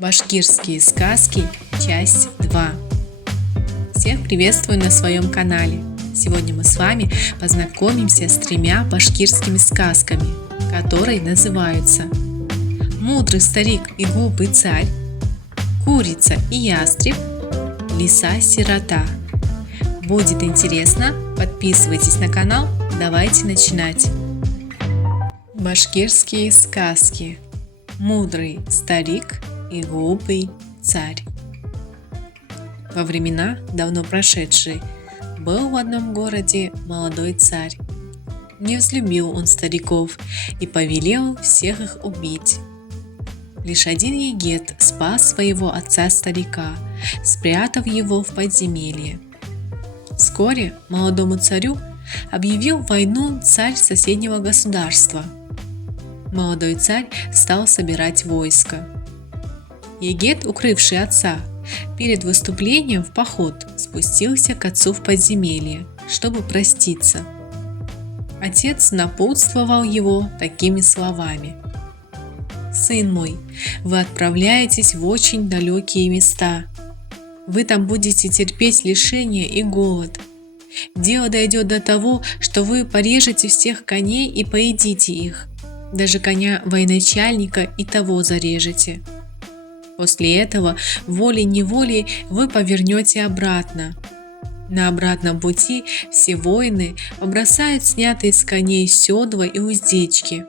Башкирские сказки, часть 2. Всех приветствую на своем канале. Сегодня мы с вами познакомимся с 3 башкирскими сказками, которые называются «Мудрый старик и глупый царь», «Курица и ястреб», «Лиса-сирота». Будет интересно, подписывайтесь на канал, давайте начинать. Башкирские сказки. Мудрый старик и глупый царь. Во времена, давно прошедшие, был в одном городе молодой царь. Не взлюбил он стариков и повелел всех их убить. Лишь один егет спас своего отца-старика, спрятав его в подземелье. Вскоре молодому царю объявил войну царь соседнего государства. Молодой царь стал собирать войско. Егет, укрывший отца, перед выступлением в поход спустился к отцу в подземелье, чтобы проститься. Отец напутствовал его такими словами: «Сын мой, вы отправляетесь в очень далекие места. Вы там будете терпеть лишения и голод. Дело дойдет до того, что вы порежете всех коней и поедите их. Даже коня военачальника и того зарежете. После этого волей-неволей вы повернете обратно. На обратном пути все воины побросают снятые с коней седла и уздечки.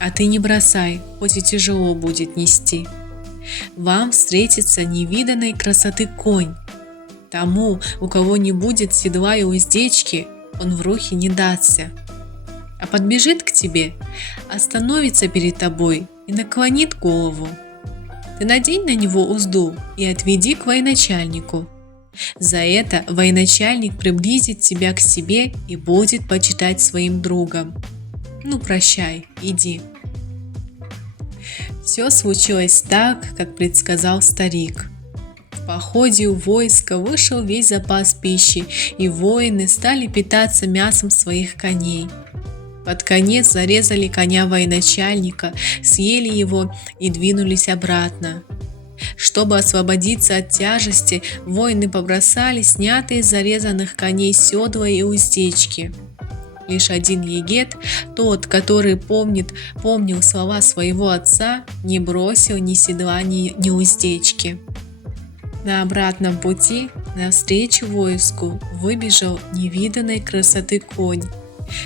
А ты не бросай, хоть и тяжело будет нести. Вам встретится невиданной красоты конь. Тому, у кого не будет седла и уздечки, он в руки не дастся. А подбежит к тебе, остановится перед тобой и наклонит голову. Ты надень на него узду и отведи к военачальнику. За это военачальник приблизит тебя к себе и будет почитать своим другом. Ну, прощай, иди». Все случилось так, как предсказал старик. В походе у войска вышел весь запас пищи, и воины стали питаться мясом своих коней. Под конец зарезали коня военачальника, съели его и двинулись обратно. Чтобы освободиться от тяжести, воины побросали снятые с зарезанных коней седла и уздечки. Лишь один егет, тот, который помнил слова своего отца, не бросил ни седла, ни уздечки. На обратном пути навстречу войску выбежал невиданной красоты конь.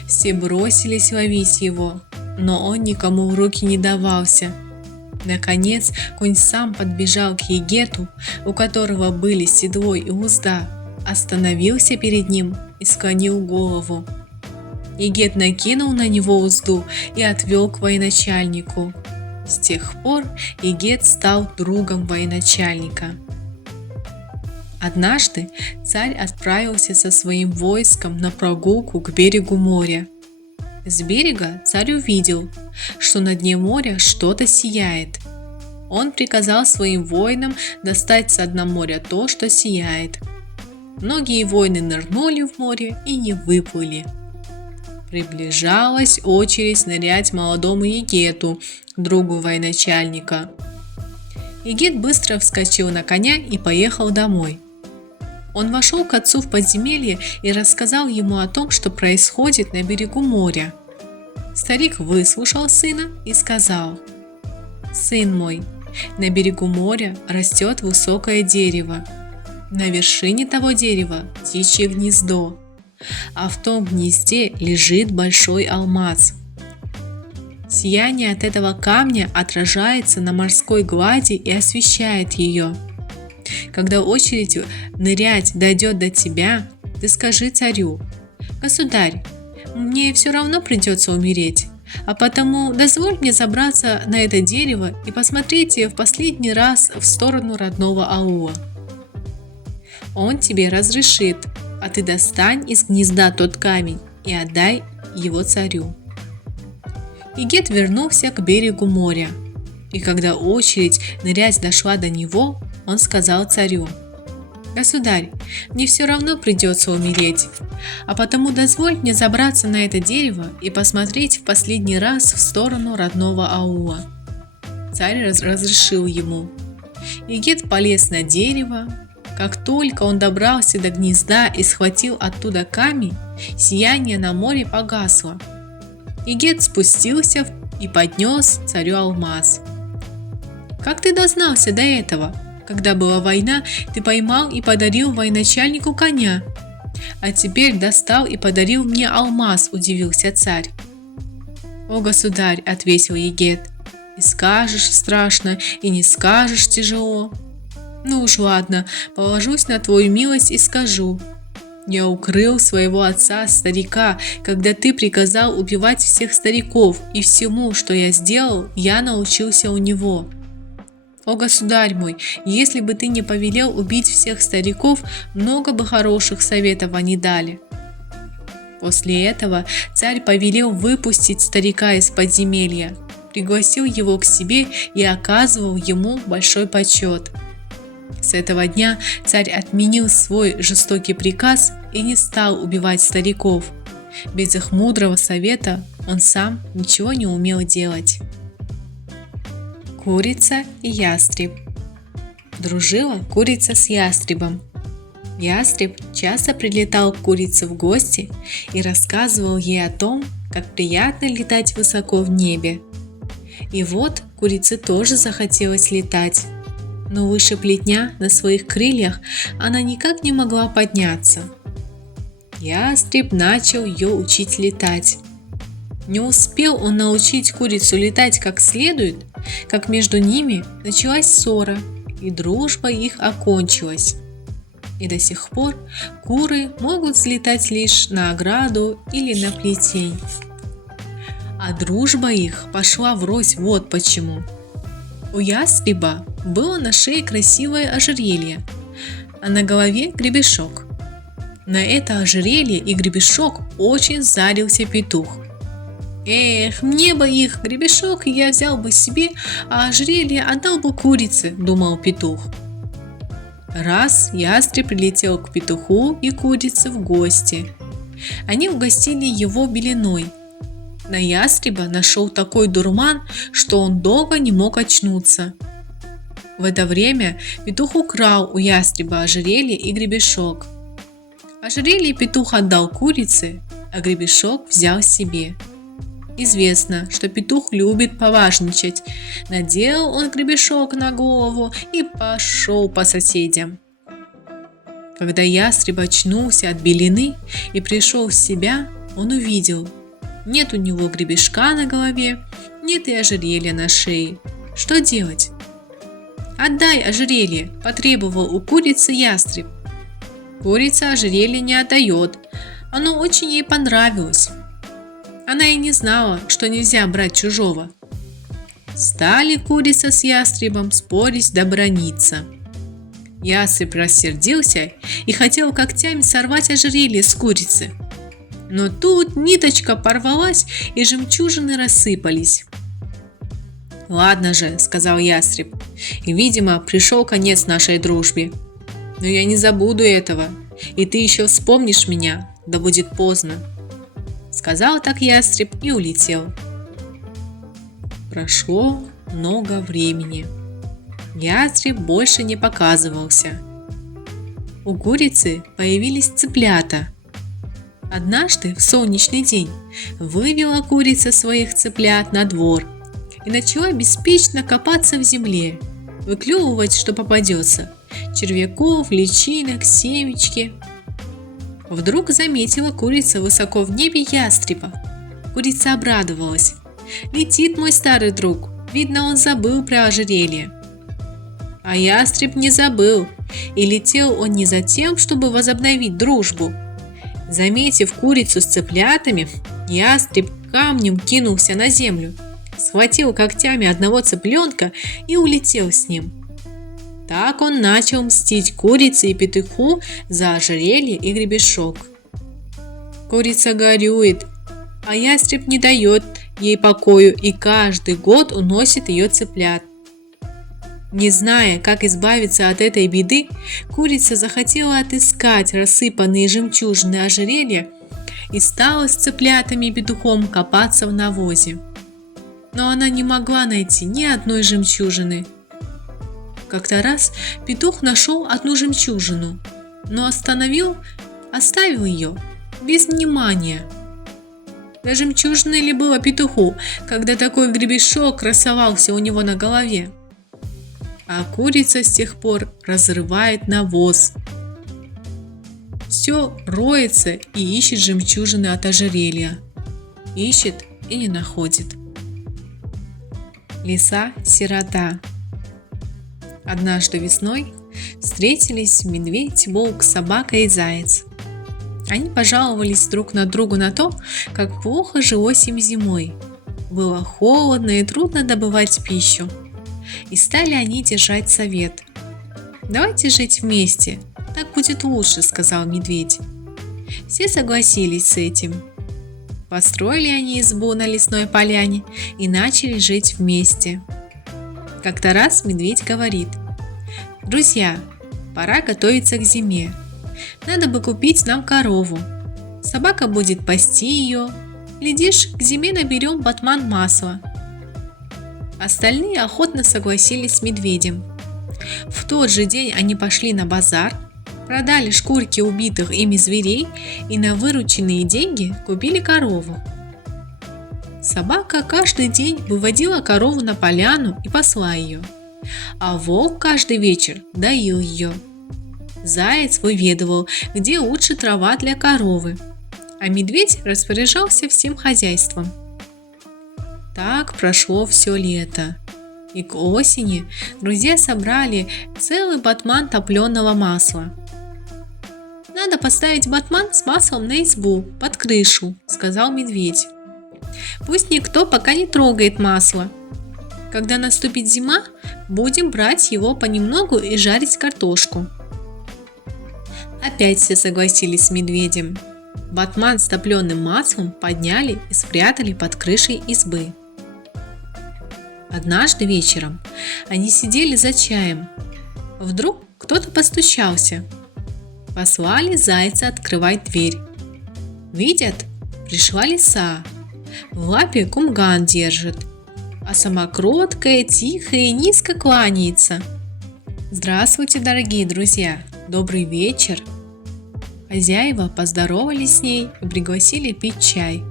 Все бросились ловить его, но он никому в руки не давался. Наконец, конь сам подбежал к егету, у которого были седло и узда, остановился перед ним и склонил голову. Егет накинул на него узду и отвел к военачальнику. С тех пор егет стал другом военачальника. Однажды царь отправился со своим войском на прогулку к берегу моря. С берега царь увидел, что на дне моря что-то сияет. Он приказал своим воинам достать с дна моря то, что сияет. Многие воины нырнули в море и не выплыли. Приближалась очередь нырять молодому егету, другу военачальника. Егет быстро вскочил на коня и поехал домой. Он вошел к отцу в подземелье и рассказал ему о том, что происходит на берегу моря. Старик выслушал сына и сказал: «Сын мой, на берегу моря растет высокое дерево. На вершине того дерева птичье гнездо, а в том гнезде лежит большой алмаз. Сияние от этого камня отражается на морской глади и освещает ее. Когда очередь нырять дойдет до тебя, ты скажи царю: «Государь, мне все равно придется умереть, а потому дозволь мне забраться на это дерево и посмотреть в последний раз в сторону родного аула». Он тебе разрешит, а ты достань из гнезда тот камень и отдай его царю». Егет вернулся к берегу моря, и когда очередь нырять дошла до него, он сказал царю: «Государь, мне все равно придется умереть, а потому дозволь мне забраться на это дерево и посмотреть в последний раз в сторону родного аула». Царь разрешил ему. Егет полез на дерево. Как только он добрался до гнезда и схватил оттуда камень, сияние на море погасло. Егет спустился и поднес царю алмаз. «Как ты дознался до этого? Когда была война, ты поймал и подарил военачальнику коня. А теперь достал и подарил мне алмаз», – удивился царь. «О, государь», – ответил Егет, – «и скажешь страшно, и не скажешь тяжело. Ну уж ладно, положусь на твою милость и скажу. Я укрыл своего отца, старика, когда ты приказал убивать всех стариков, и всему, что я сделал, я научился у него. О, государь мой, если бы ты не повелел убить всех стариков, много бы хороших советов они дали». После этого царь повелел выпустить старика из подземелья, пригласил его к себе и оказывал ему большой почет. С этого дня царь отменил свой жестокий приказ и не стал убивать стариков. Без их мудрого совета он сам ничего не умел делать. Курица и ястреб. Дружила курица с ястребом. Ястреб часто прилетал к курице в гости и рассказывал ей о том, как приятно летать высоко в небе. И вот курице тоже захотелось летать. Но выше плетня на своих крыльях она никак не могла подняться. Ястреб начал ее учить летать. Не успел он научить курицу летать как следует, как между ними началась ссора, и дружба их окончилась. И до сих пор куры могут взлетать лишь на ограду или на плетень. А дружба их пошла врозь вот почему. У ястреба было на шее красивое ожерелье, а на голове гребешок. На это ожерелье и гребешок очень зарился петух. «Эх, мне бы их гребешок я взял бы себе, а ожерелье отдал бы курице», – думал петух. Раз ястреб прилетел к петуху и курице в гости. Они угостили его беленой. На ястреба нашел такой дурман, что он долго не мог очнуться. В это время петух украл у ястреба ожерелье и гребешок. Ожерелье петух отдал курице, а гребешок взял себе. Известно, что петух любит поважничать. Надел он гребешок на голову и пошел по соседям. Когда ястреб очнулся от белины и пришел в себя, он увидел: нет у него гребешка на голове, нет и ожерелья на шее. Что делать? «Отдай ожерелье», – потребовал у курицы ястреб. Курица ожерелье не отдает, оно очень ей понравилось. Она и не знала, что нельзя брать чужого. Стали курица с ястребом спорить да браниться. Ястреб рассердился и хотел когтями сорвать ожерелье с курицы. Но тут ниточка порвалась и жемчужины рассыпались. «Ладно же», – сказал ястреб, – «и, видимо, пришел конец нашей дружбе. Но я не забуду этого, и ты еще вспомнишь меня, да будет поздно». Сказал так ястреб и улетел. Прошло много времени. Ястреб больше не показывался. У курицы появились цыплята. Однажды в солнечный день вывела курица своих цыплят на двор и начала беспечно копаться в земле, выклевывать, что попадется: червяков, личинок, семечки. Вдруг заметила курица высоко в небе ястреба. Курица обрадовалась. «Летит мой старый друг, видно, он забыл про ожерелье». А ястреб не забыл, и летел он не за тем, чтобы возобновить дружбу. Заметив курицу с цыплятами, ястреб камнем кинулся на землю, схватил когтями одного цыпленка и улетел с ним. Так он начал мстить курице и петуху за ожерелье и гребешок. Курица горюет, а ястреб не дает ей покою и каждый год уносит ее цыплят. Не зная, как избавиться от этой беды, курица захотела отыскать рассыпанные жемчужины ожерелья и стала с цыплятами и петухом копаться в навозе. Но она не могла найти ни одной жемчужины. В Как-то раз петух нашел одну жемчужину, но оставил ее без внимания. Да жемчужина ли было петуху, когда такой гребешок красовался у него на голове? А курица с тех пор разрывает навоз. Все роется и ищет жемчужины от ожерелья. Ищет и не находит. Лиса-сирота. Однажды весной встретились медведь, волк, собака и заяц. Они пожаловались друг на друга на то, как плохо жилось им зимой. Было холодно и трудно добывать пищу. И стали они держать совет. «Давайте жить вместе, так будет лучше», — сказал медведь. Все согласились с этим. Построили они избу на лесной поляне и начали жить вместе. Как-то раз медведь говорит: «Друзья, пора готовиться к зиме. Надо бы купить нам корову. Собака будет пасти ее. Глядишь, к зиме наберем батман масла». Остальные охотно согласились с медведем. В тот же день они пошли на базар, продали шкурки убитых ими зверей и на вырученные деньги купили корову. Собака каждый день выводила корову на поляну и пасла ее, а волк каждый вечер доил ее. Заяц выведывал, где лучше трава для коровы, а медведь распоряжался всем хозяйством. Так прошло все лето, и к осени друзья собрали целый батман топленого масла. «Надо поставить батман с маслом на избу, под крышу», — сказал медведь. «Пусть никто пока не трогает масло. Когда наступит зима, будем брать его понемногу и жарить картошку». Опять все согласились с медведем. Батман с топленым маслом подняли и спрятали под крышей избы. Однажды вечером они сидели за чаем. Вдруг кто-то постучался. Послали зайца открывать дверь. Видят, пришла лиса. В лапе кумган держит, а сама кроткая, тихая и низко кланяется. «Здравствуйте, дорогие друзья! Добрый вечер!» Хозяева поздоровались с ней и пригласили пить чай.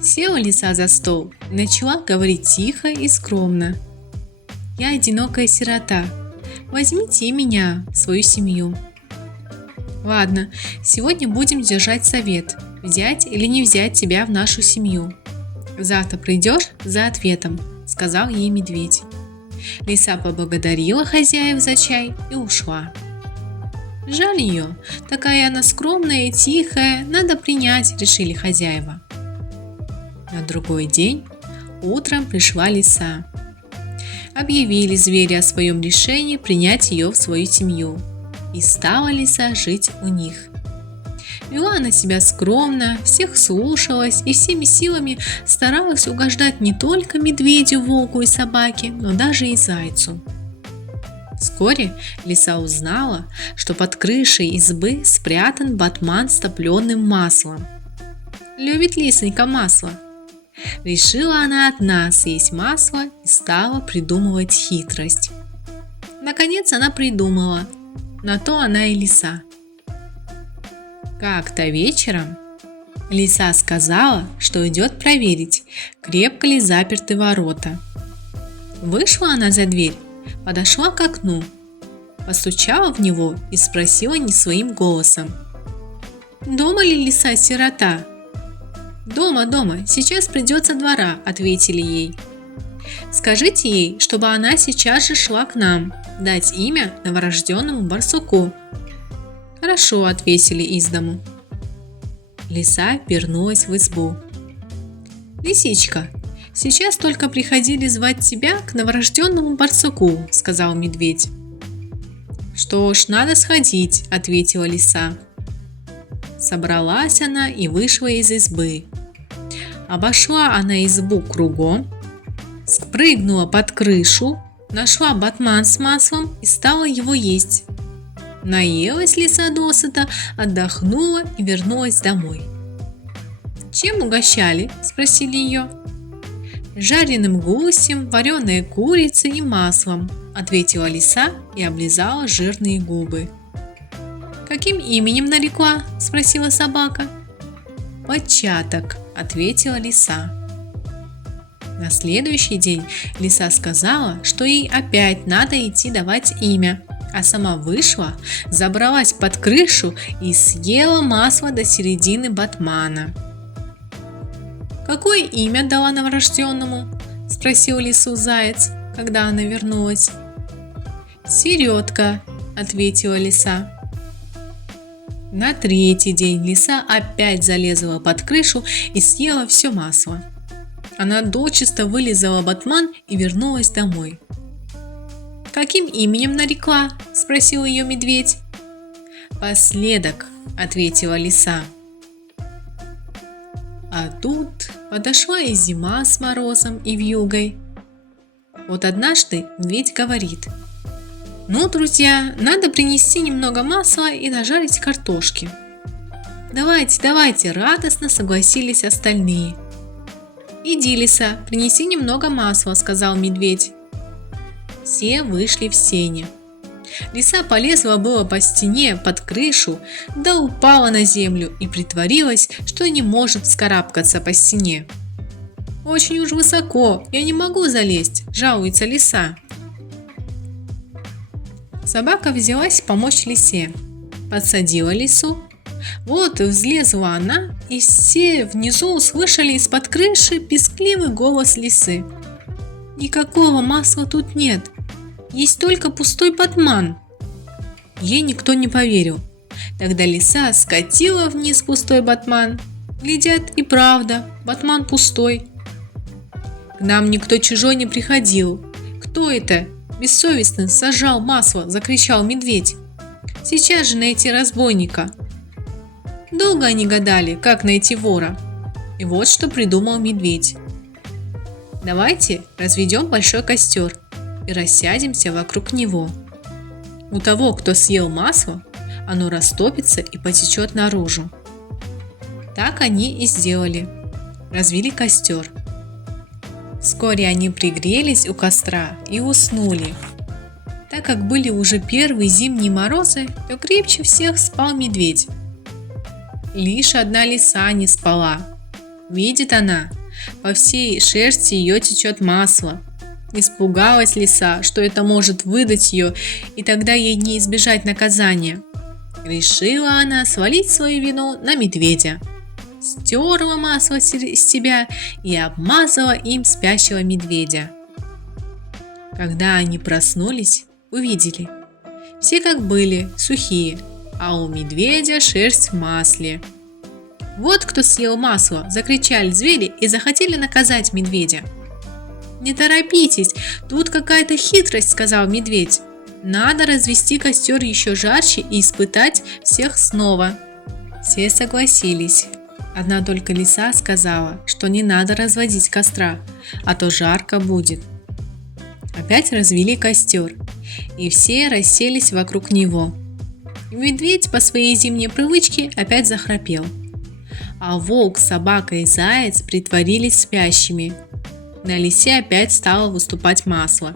Села лиса за стол и начала говорить тихо и скромно. «Я одинокая сирота. Возьмите и меня в свою семью». «Ладно, сегодня будем держать совет, взять или не взять тебя в нашу семью. Завтра придешь за ответом», — сказал ей медведь. Лиса поблагодарила хозяев за чай и ушла. «Жаль ее, такая она скромная и тихая, надо принять», — решили хозяева. На другой день утром пришла лиса. Объявили звери о своем решении принять ее в свою семью, и стала лиса жить у них. Вела она себя скромно, всех слушалась и всеми силами старалась угождать не только медведю, волку и собаке, но даже и зайцу. Вскоре лиса узнала, что под крышей избы спрятан батман с топленым маслом. Любит лисонька масло. Решила она одна съесть масло и стала придумывать хитрость. Наконец она придумала. На то она и лиса. Как-то вечером лиса сказала, что идет проверить, крепко ли заперты ворота. Вышла она за дверь, подошла к окну, постучала в него и спросила не своим голосом: «Дома ли лиса-сирота?» «Дома, дома, сейчас придет со двора», — ответили ей. «Скажите ей, чтобы она сейчас же шла к нам, дать имя новорожденному барсуку». «Хорошо», — ответили из дому. Лиса вернулась в избу. «Лисичка, сейчас только приходили звать тебя к новорожденному барсуку», — сказал медведь. «Что ж, надо сходить», — ответила лиса. Собралась она и вышла из избы. Обошла она избу кругом, спрыгнула под крышу, нашла батман с маслом и стала его есть. Наелась лиса досыта, отдохнула и вернулась домой. «Чем угощали?» – спросили ее. «Жареным гусем, вареной курицей и маслом», – ответила лиса и облизала жирные губы. «Каким именем нарекла?» – спросила собака. «Початок», – ответила лиса. На следующий день лиса сказала, что ей опять надо идти давать имя, а сама вышла, забралась под крышу и съела масло до середины батмана. «Какое имя дала новорожденному?» – спросил лису заяц, когда она вернулась. «Середка», – ответила лиса. На третий день лиса опять залезла под крышу и съела все масло. Она дочисто вылизала батман и вернулась домой. «Каким именем нарекла?» – спросил ее медведь. «Последок», – ответила лиса. А тут подошла и зима с морозом и вьюгой. Вот однажды медведь говорит: «Ну, друзья, надо принести немного масла и нажарить картошки». «Давайте, давайте», – радостно согласились остальные. «Иди, лиса, принеси немного масла», – сказал медведь. Все вышли в сени. Лиса полезла было по стене под крышу, да упала на землю и притворилась, что не может вскарабкаться по стене. «Очень уж высоко, я не могу залезть», – жалуется лиса. Собака взялась помочь лисе, подсадила лису. Вот взлезла она, и все внизу услышали из-под крыши пискливый голос лисы. «Никакого масла тут нет, есть только пустой батман». Ей никто не поверил. Тогда лиса скатила вниз пустой батман. Глядят, и правда, батман пустой. «К нам никто чужой не приходил. Кто это бессовестно сожрал масло?» – закричал медведь. «Сейчас же найти разбойника». Долго они гадали, как найти вора. И вот что придумал медведь. «Давайте разведем большой костер и рассядемся вокруг него. У того, кто съел масло, оно растопится и потечет наружу». Так они и сделали. Развели костер. Вскоре они пригрелись у костра и уснули. Так как были уже первые зимние морозы, то крепче всех спал медведь. Лишь одна лиса не спала. Видит она, по всей шерсти ее течет масло. Испугалась лиса, что это может выдать ее, и тогда ей не избежать наказания. Решила она свалить свою вину на медведя. Стерла масло с себя и обмазала им спящего медведя. Когда они проснулись, увидели. Все как были, сухие, а у медведя шерсть в масле. «Вот кто съел масло!» – закричали звери и захотели наказать медведя. «Не торопитесь, тут какая-то хитрость», – сказал медведь. «Надо развести костер еще жарче и испытать всех снова». Все согласились. Одна только лиса сказала, что не надо разводить костра, а то жарко будет. Опять развели костер, и все расселись вокруг него. Медведь по своей зимней привычке опять захрапел. А волк, собака и заяц притворились спящими. На лисе опять стало выступать масло.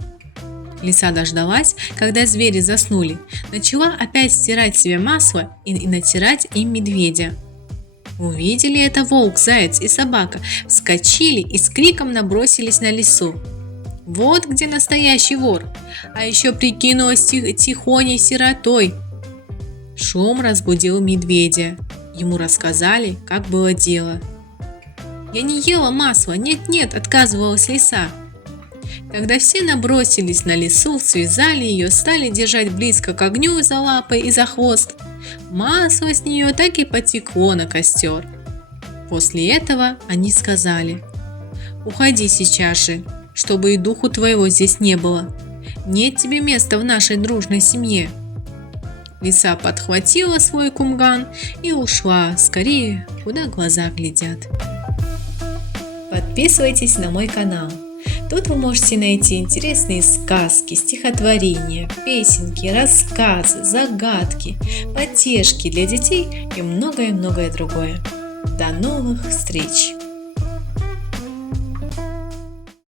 Лиса дождалась, когда звери заснули, начала опять стирать себе масло и натирать им медведя. Увидели это волк, заяц и собака, вскочили и с криком набросились на лису. Вот где настоящий вор, а еще прикинулась тихоней сиротой. Шум разбудил медведя. Ему рассказали, как было дело. «Я не ела масло, нет-нет», – отказывалась лиса. Тогда все набросились на лису, связали ее, стали держать близко к огню за лапы и за хвост. Масло с нее так и потекло на костер. После этого они сказали: «Уходи сейчас же, чтобы и духу твоего здесь не было. Нет тебе места в нашей дружной семье». Лиса подхватила свой кумган и ушла скорее, куда глаза глядят. Подписывайтесь на мой канал. Тут вы можете найти интересные сказки, стихотворения, песенки, рассказы, загадки, потешки для детей и многое-многое другое. До новых встреч!